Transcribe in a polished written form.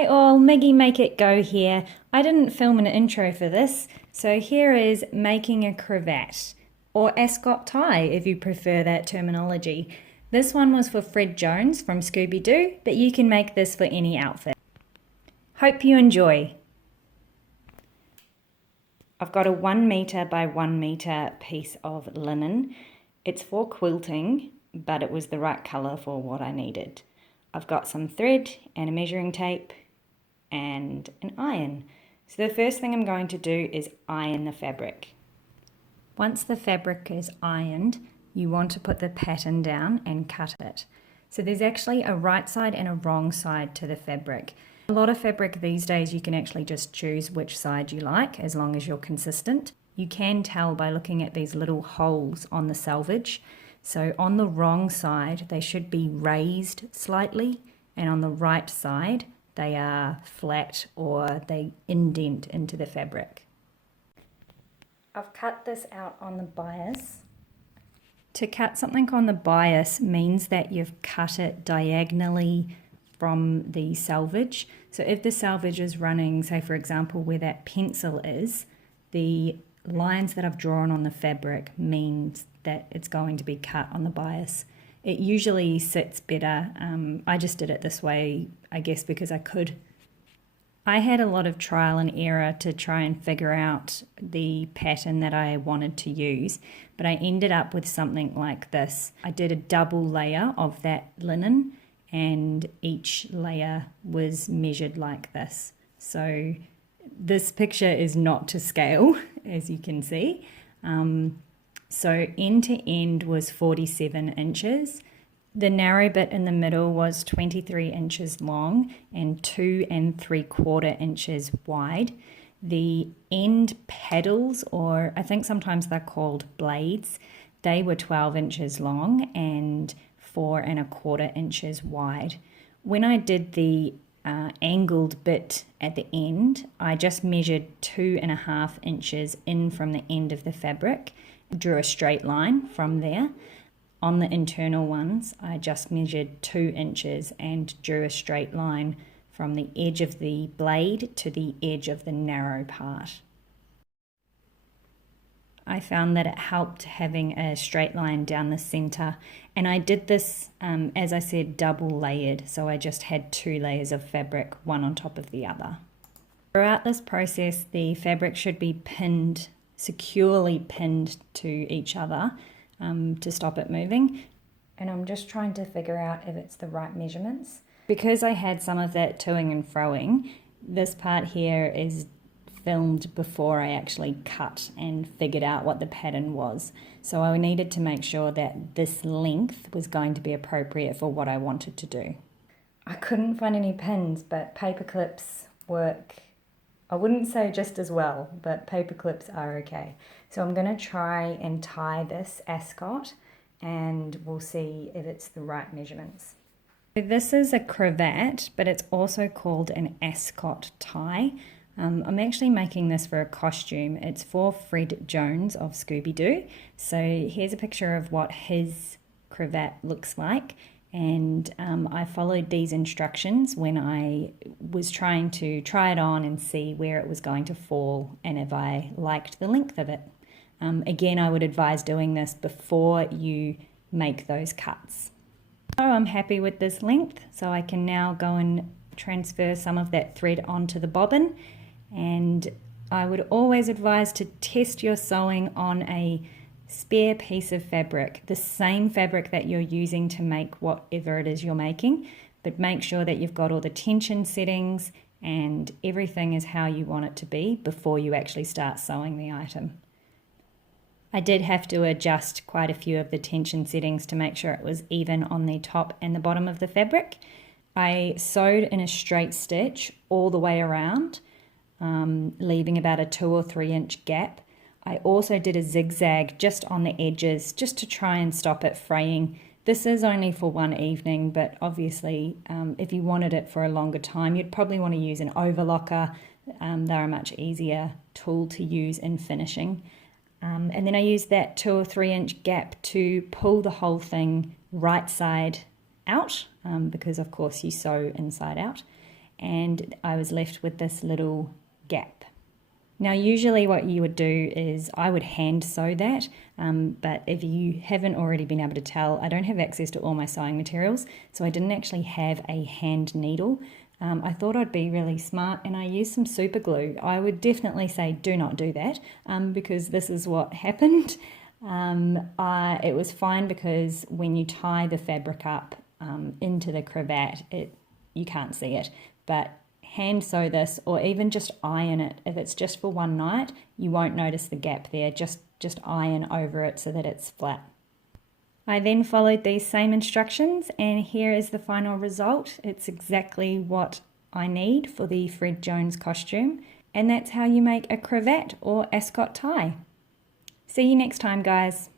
Hi all, Miggy Make It Go here. I didn't film an intro for this, so here is making a cravat, or Ascot tie if you prefer that terminology. This one was for Fred Jones from Scooby, but you can make this for any outfit. Hope you enjoy. I've got a 1 meter by 1 meter piece of linen. It's for quilting, but it was the right colour for what I needed. I've got some thread and a measuring tape and an iron. So the first thing I'm going to do is iron the fabric. Once the fabric is ironed, you want to put the pattern down and cut it. So there's actually a right side and a wrong side to the fabric. A lot of fabric these days you can actually just choose which side you like as long as you're consistent. You can tell by looking at these little holes on the selvage. So on the wrong side, they should be raised slightly, and on the right side, they are flat or they indent into the fabric. I've cut this out on the bias. To cut something on the bias means that you've cut it diagonally from the selvage. So if the selvage is running, say for example, where that pencil is, the lines that I've drawn on the fabric means that it's going to be cut on the bias. It usually sits better. I just did it this way, I guess, because I could. I had a lot of trial and error to try and figure out the pattern that I wanted to use, but I ended up with something like this. I did a double layer of that linen, and each layer was measured like this. So this picture is not to scale, as you can see. So end to end was 47 inches. The narrow bit in the middle was 23 inches long and 2 3/4 inches wide. The end paddles, or I think sometimes they're called blades, they were 12 inches long and 4 1/4 inches wide. When I did the angled bit at the end, I just measured 2 1/2 inches in from the end of the fabric, drew a straight line from there. On the internal ones, I just measured 2 inches and drew a straight line from the edge of the blade to the edge of the narrow part. I found that it helped having a straight line down the center, and I did this, as I said, double layered, so I just had 2 layers of fabric, one on top of the other. Throughout this process, the fabric should be pinned, securely pinned to each other to stop it moving, and I'm just trying to figure out if it's the right measurements. Because I had some of that toing and froing, this part here is filmed before I actually cut and figured out what the pattern was. So I needed to make sure that this length was going to be appropriate for what I wanted to do. I couldn't find any pins, but paper clips work. I wouldn't say just as well, but paper clips are okay. So I'm going to try and tie this Ascot and we'll see if it's the right measurements. So this is a cravat, but it's also called an Ascot tie. I'm actually making this for a costume. It's for Fred Jones of Scooby. So here's a picture of what his cravat looks like. And I followed these instructions when I was trying to try it on and see where it was going to fall and if I liked the length of it. Again, I would advise doing this before you make those cuts. So I'm happy with this length, so I can now go and transfer some of that thread onto the bobbin. And I would always advise to test your sewing on a spare piece of fabric, the same fabric that you're using to make whatever it is you're making, but make sure that you've got all the tension settings and everything is how you want it to be before you actually start sewing the item. I did have to adjust quite a few of the tension settings to make sure it was even on the top and the bottom of the fabric. I sewed in a straight stitch all the way around, leaving about a 2 or 3 inch gap. I also did a zigzag just on the edges just to try and stop it fraying. This is only for one evening, but obviously if you wanted it for a longer time, you'd probably want to use an overlocker. They're a much easier tool to use in finishing. And then I used that 2 or 3 inch gap to pull the whole thing right side out, because of course you sew inside out. and I was left with this little gap. Now usually what you would do is I would hand sew that, but if you haven't already been able to tell, I don't have access to all my sewing materials, so I didn't actually have a hand needle. I thought I'd be really smart and I used some super glue. I would definitely say do not do that because this is what happened. It was fine because when you tie the fabric up into the cravat, you can't see it, but hand sew this or even just iron it. If it's just for one night, you won't notice the gap there. Just iron over it so that it's flat. I then followed these same instructions and here is the final result. It's exactly what I need for the Fred Jones costume, and that's how you make a cravat or ascot tie. See you next time, guys.